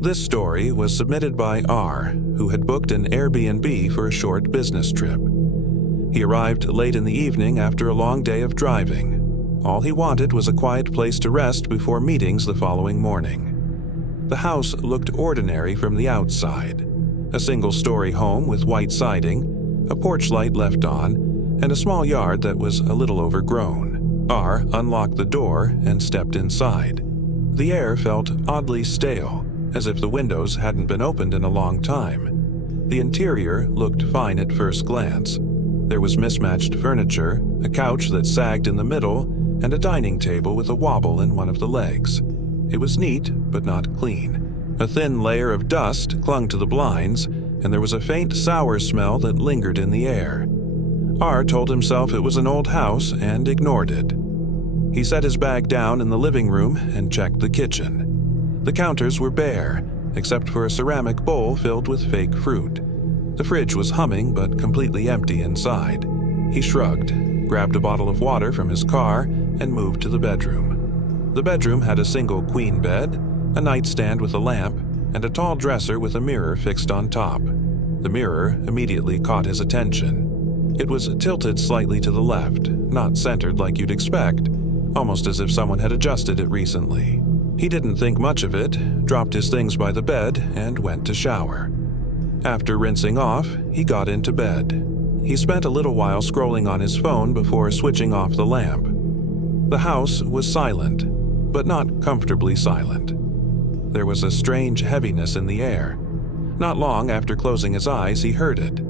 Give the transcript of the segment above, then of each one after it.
This story was submitted by R, who had booked an Airbnb for a short business trip. He arrived late in the evening after a long day of driving. All he wanted was a quiet place to rest before meetings the following morning. The house looked ordinary from the outside. A single-story home with white siding, a porch light left on, and a small yard that was a little overgrown. R unlocked the door and stepped inside. The air felt oddly stale, as if the windows hadn't been opened in a long time. The interior looked fine at first glance. There was mismatched furniture, a couch that sagged in the middle, and a dining table with a wobble in one of the legs. It was neat, but not clean. A thin layer of dust clung to the blinds, and there was a faint sour smell that lingered in the air. R told himself it was an old house and ignored it. He set his bag down in the living room and checked the kitchen. The counters were bare, except for a ceramic bowl filled with fake fruit. The fridge was humming but completely empty inside. He shrugged, grabbed a bottle of water from his car, and moved to the bedroom. The bedroom had a single queen bed, a nightstand with a lamp, and a tall dresser with a mirror fixed on top. The mirror immediately caught his attention. It was tilted slightly to the left, not centered like you'd expect, almost as if someone had adjusted it recently. He didn't think much of it, dropped his things by the bed, and went to shower. After rinsing off, he got into bed. He spent a little while scrolling on his phone before switching off the lamp. The house was silent, but not comfortably silent. There was a strange heaviness in the air. Not long after closing his eyes, he heard it,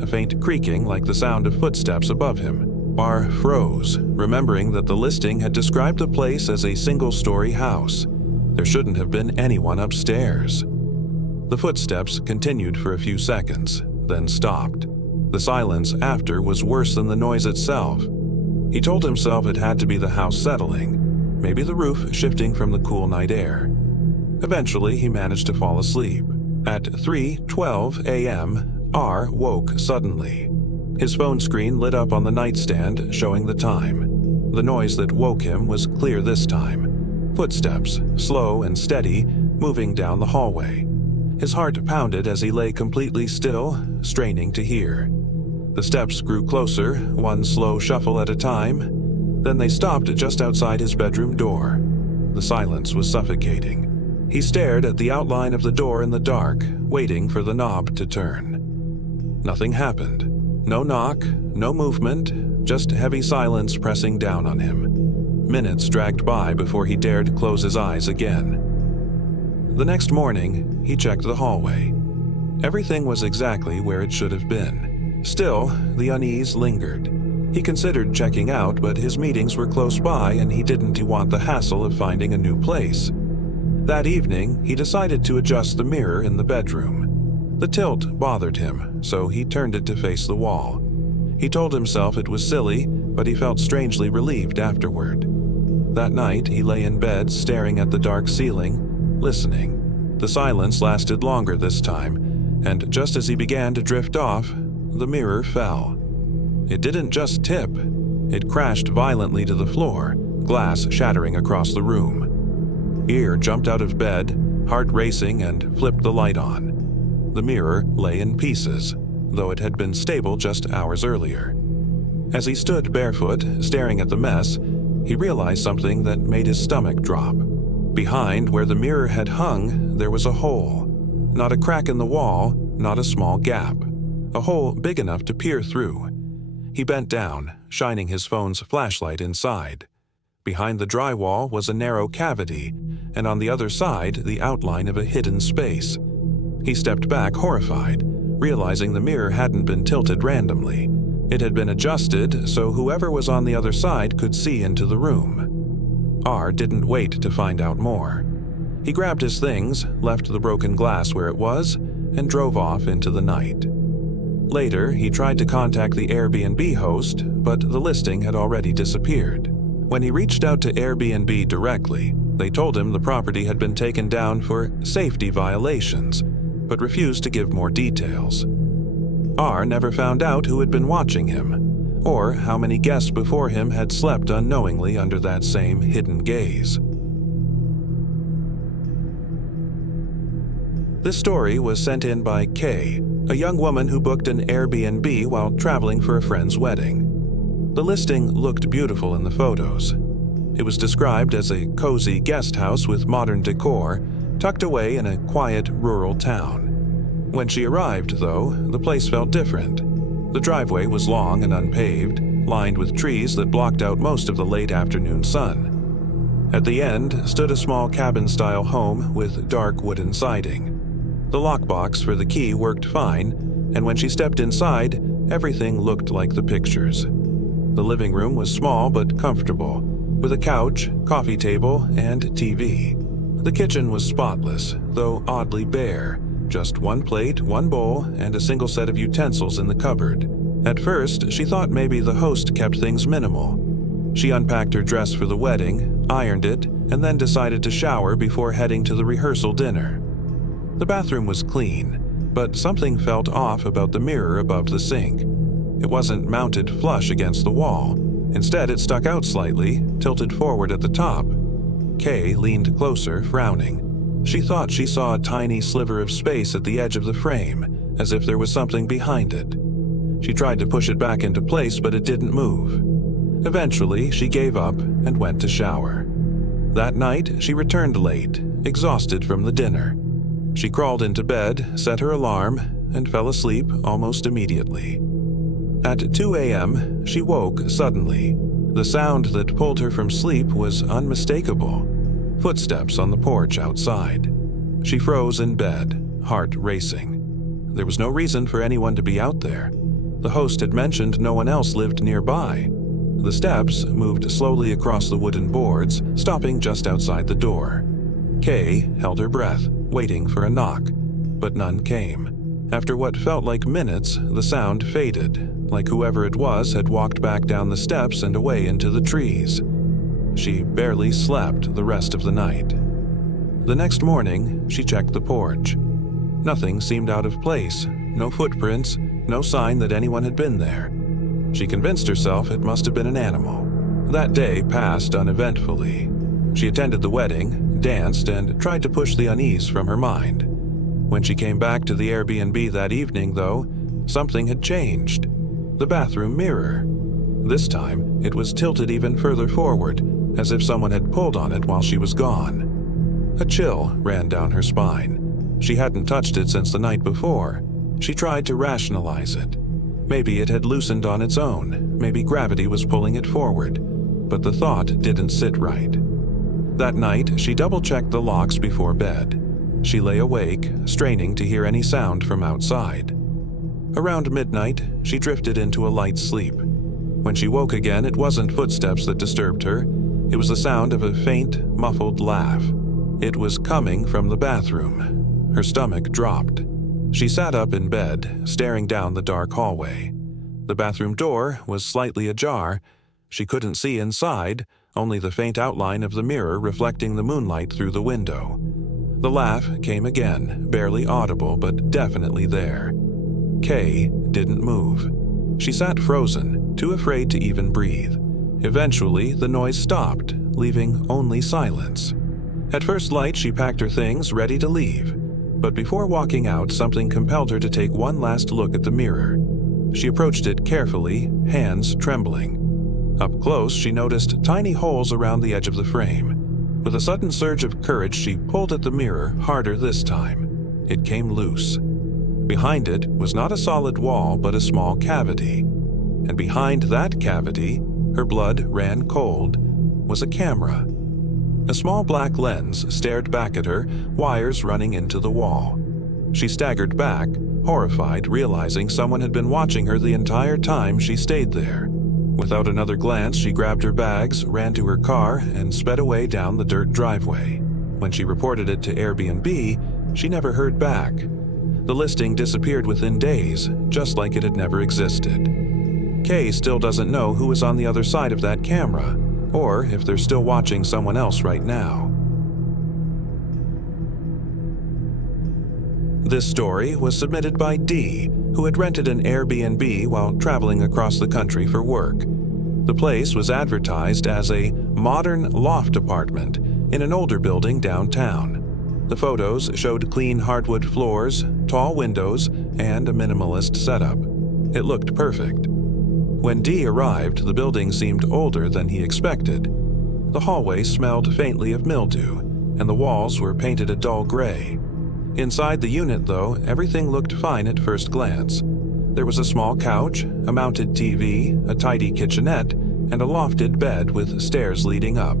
a faint creaking like the sound of footsteps above him. R froze, remembering that the listing had described the place as a single-story house. There shouldn't have been anyone upstairs. The footsteps continued for a few seconds, then stopped. The silence after was worse than the noise itself. He told himself it had to be the house settling, maybe the roof shifting from the cool night air. Eventually, he managed to fall asleep. At 3:12 a.m., R woke suddenly. His phone screen lit up on the nightstand, showing the time. The noise that woke him was clear this time. Footsteps, slow and steady, moving down the hallway. His heart pounded as he lay completely still, straining to hear. The steps grew closer, one slow shuffle at a time. Then they stopped just outside his bedroom door. The silence was suffocating. He stared at the outline of the door in the dark, waiting for the knob to turn. Nothing happened. No knock, no movement, just heavy silence pressing down on him. Minutes dragged by before he dared close his eyes again. The next morning, he checked the hallway. Everything was exactly where it should have been. Still, the unease lingered. He considered checking out, but his meetings were close by and he didn't want the hassle of finding a new place. That evening, he decided to adjust the mirror in the bedroom. The tilt bothered him, so he turned it to face the wall. He told himself it was silly, but he felt strangely relieved afterward. That night, he lay in bed staring at the dark ceiling, listening. The silence lasted longer this time, and just as he began to drift off, the mirror fell. It didn't just tip. It crashed violently to the floor, glass shattering across the room. Ear jumped out of bed, heart racing, and flipped the light on. The mirror lay in pieces, though it had been stable just hours earlier. As he stood barefoot, staring at the mess, he realized something that made his stomach drop. Behind where the mirror had hung, there was a hole. Not a crack in the wall, not a small gap. A hole big enough to peer through. He bent down, shining his phone's flashlight inside. Behind the drywall was a narrow cavity, and on the other side, the outline of a hidden space. He stepped back horrified, realizing the mirror hadn't been tilted randomly. It had been adjusted so whoever was on the other side could see into the room. R didn't wait to find out more. He grabbed his things, left the broken glass where it was, and drove off into the night. Later, he tried to contact the Airbnb host, but the listing had already disappeared. When he reached out to Airbnb directly, they told him the property had been taken down for safety violations, but refused to give more details. R never found out who had been watching him, or how many guests before him had slept unknowingly under that same hidden gaze. This story was sent in by Kay, a young woman who booked an Airbnb while traveling for a friend's wedding. The listing looked beautiful in the photos. It was described as a cozy guest house with modern decor, tucked away in a quiet rural town. When she arrived, though, the place felt different. The driveway was long and unpaved, lined with trees that blocked out most of the late afternoon sun. At the end stood a small cabin-style home with dark wooden siding. The lockbox for the key worked fine, and when she stepped inside, everything looked like the pictures. The living room was small but comfortable, with a couch, coffee table, and TV. The kitchen was spotless, though oddly bare. Just one plate, one bowl, and a single set of utensils in the cupboard. At first, she thought maybe the host kept things minimal. She unpacked her dress for the wedding, ironed it, and then decided to shower before heading to the rehearsal dinner. The bathroom was clean, but something felt off about the mirror above the sink. It wasn't mounted flush against the wall. Instead, it stuck out slightly, tilted forward at the top. Kay leaned closer, frowning. She thought she saw a tiny sliver of space at the edge of the frame, as if there was something behind it. She tried to push it back into place, but it didn't move. Eventually, she gave up and went to shower. That night, she returned late, exhausted from the dinner. She crawled into bed, set her alarm, and fell asleep almost immediately. At 2 a.m., she woke suddenly. The sound that pulled her from sleep was unmistakable. Footsteps on the porch outside. She froze in bed, heart racing. There was no reason for anyone to be out there. The host had mentioned no one else lived nearby. The steps moved slowly across the wooden boards, stopping just outside the door. Kay held her breath, waiting for a knock, but none came. After what felt like minutes, the sound faded, like whoever it was had walked back down the steps and away into the trees. She barely slept the rest of the night. The next morning, she checked the porch. Nothing seemed out of place, no footprints, no sign that anyone had been there. She convinced herself it must have been an animal. That day passed uneventfully. She attended the wedding, danced, and tried to push the unease from her mind. When she came back to the Airbnb that evening, though, something had changed. The bathroom mirror. This time, it was tilted even further forward, as if someone had pulled on it while she was gone. A chill ran down her spine. She hadn't touched it since the night before. She tried to rationalize it. Maybe it had loosened on its own. Maybe gravity was pulling it forward. But the thought didn't sit right. That night, she double-checked the locks before bed. She lay awake, straining to hear any sound from outside. Around midnight, she drifted into a light sleep. When she woke again, it wasn't footsteps that disturbed her. It was the sound of a faint, muffled laugh. It was coming from the bathroom. Her stomach dropped. She sat up in bed, staring down the dark hallway. The bathroom door was slightly ajar. She couldn't see inside, only the faint outline of the mirror reflecting the moonlight through the window. The laugh came again, barely audible but definitely there. Kay didn't move. She sat frozen, too afraid to even breathe. Eventually, the noise stopped, leaving only silence. At first light, she packed her things, ready to leave. But before walking out, something compelled her to take one last look at the mirror. She approached it carefully, hands trembling. Up close, she noticed tiny holes around the edge of the frame. With a sudden surge of courage, she pulled at the mirror, harder this time. It came loose. Behind it was not a solid wall, but a small cavity. And behind that cavity, her blood ran cold, was a camera. A small black lens stared back at her, wires running into the wall. She staggered back, horrified, realizing someone had been watching her the entire time she stayed there. Without another glance, she grabbed her bags, ran to her car, and sped away down the dirt driveway. When she reported it to Airbnb, she never heard back. The listing disappeared within days, just like it had never existed. Kay still doesn't know who is on the other side of that camera, or if they're still watching someone else right now. This story was submitted by Dee, who had rented an Airbnb while traveling across the country for work. The place was advertised as a modern loft apartment in an older building downtown. The photos showed clean hardwood floors, tall windows, and a minimalist setup. It looked perfect. When Dee arrived, the building seemed older than he expected. The hallway smelled faintly of mildew, and the walls were painted a dull gray. Inside the unit, though, everything looked fine at first glance. There was a small couch, a mounted TV, a tidy kitchenette, and a lofted bed with stairs leading up.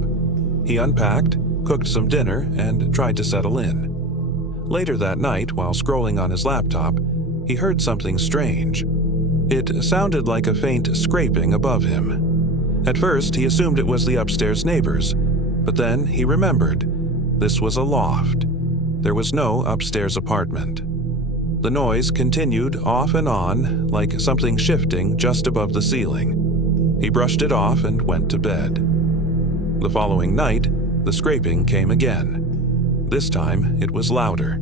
He unpacked, cooked some dinner, and tried to settle in. Later that night, while scrolling on his laptop, he heard something strange. It sounded like a faint scraping above him. At first, he assumed it was the upstairs neighbors, but then he remembered. This was a loft. There was no upstairs apartment. The noise continued off and on, like something shifting just above the ceiling. He brushed it off and went to bed. The following night, the scraping came again. This time, it was louder.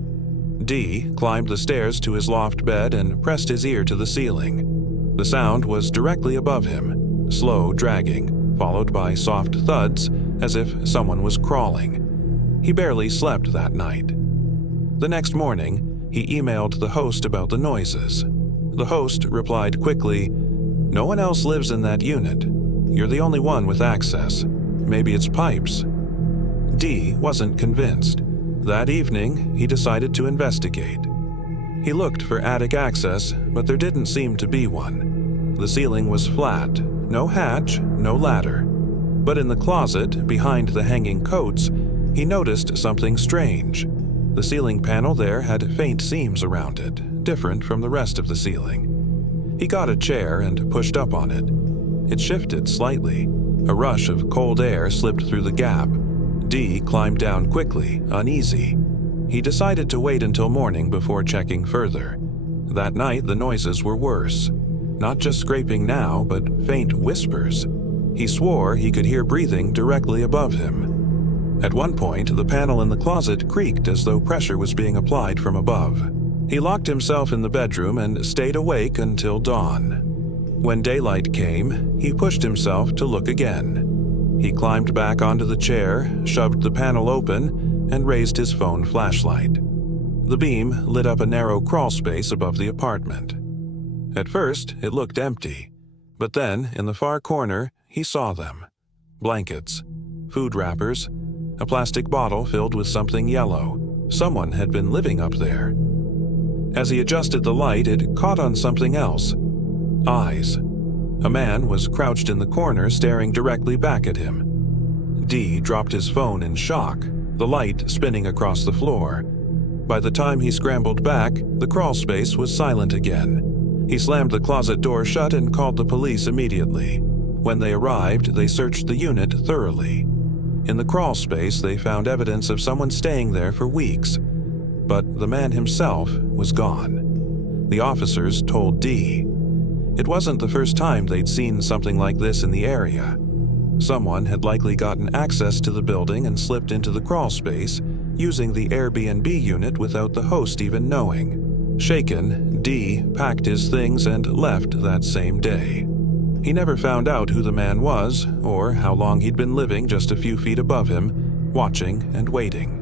Dee climbed the stairs to his loft bed and pressed his ear to the ceiling. The sound was directly above him, slow dragging, followed by soft thuds, as if someone was crawling. He barely slept that night. The next morning, he emailed the host about the noises. The host replied quickly, "No one else lives in that unit. You're the only one with access. Maybe it's pipes." Dee wasn't convinced. That evening, he decided to investigate. He looked for attic access, but there didn't seem to be one. The ceiling was flat, no hatch, no ladder. But in the closet, behind the hanging coats, he noticed something strange. The ceiling panel there had faint seams around it, different from the rest of the ceiling. He got a chair and pushed up on it. It shifted slightly. A rush of cold air slipped through the gap. Dee climbed down quickly, uneasy. He decided to wait until morning before checking further. That night, the noises were worse. Not just scraping now, but faint whispers. He swore he could hear breathing directly above him. At one point, the panel in the closet creaked as though pressure was being applied from above. He locked himself in the bedroom and stayed awake until dawn. When daylight came, he pushed himself to look again. He climbed back onto the chair, shoved the panel open, and raised his phone flashlight. The beam lit up a narrow crawl space above the apartment. At first, it looked empty, but then, in the far corner, he saw them. Blankets, food wrappers, a plastic bottle filled with something yellow. Someone had been living up there. As he adjusted the light, it caught on something else. Eyes. A man was crouched in the corner, staring directly back at him. Dee dropped his phone in shock, the light spinning across the floor. By the time he scrambled back, the crawl space was silent again. He slammed the closet door shut and called the police immediately. When they arrived, they searched the unit thoroughly. In the crawl space, they found evidence of someone staying there for weeks, but the man himself was gone. The officers told Dee. It wasn't the first time they'd seen something like this in the area. Someone had likely gotten access to the building and slipped into the crawl space, using the Airbnb unit without the host even knowing. Shaken, Dee packed his things and left that same day. He never found out who the man was or how long he'd been living just a few feet above him, watching and waiting.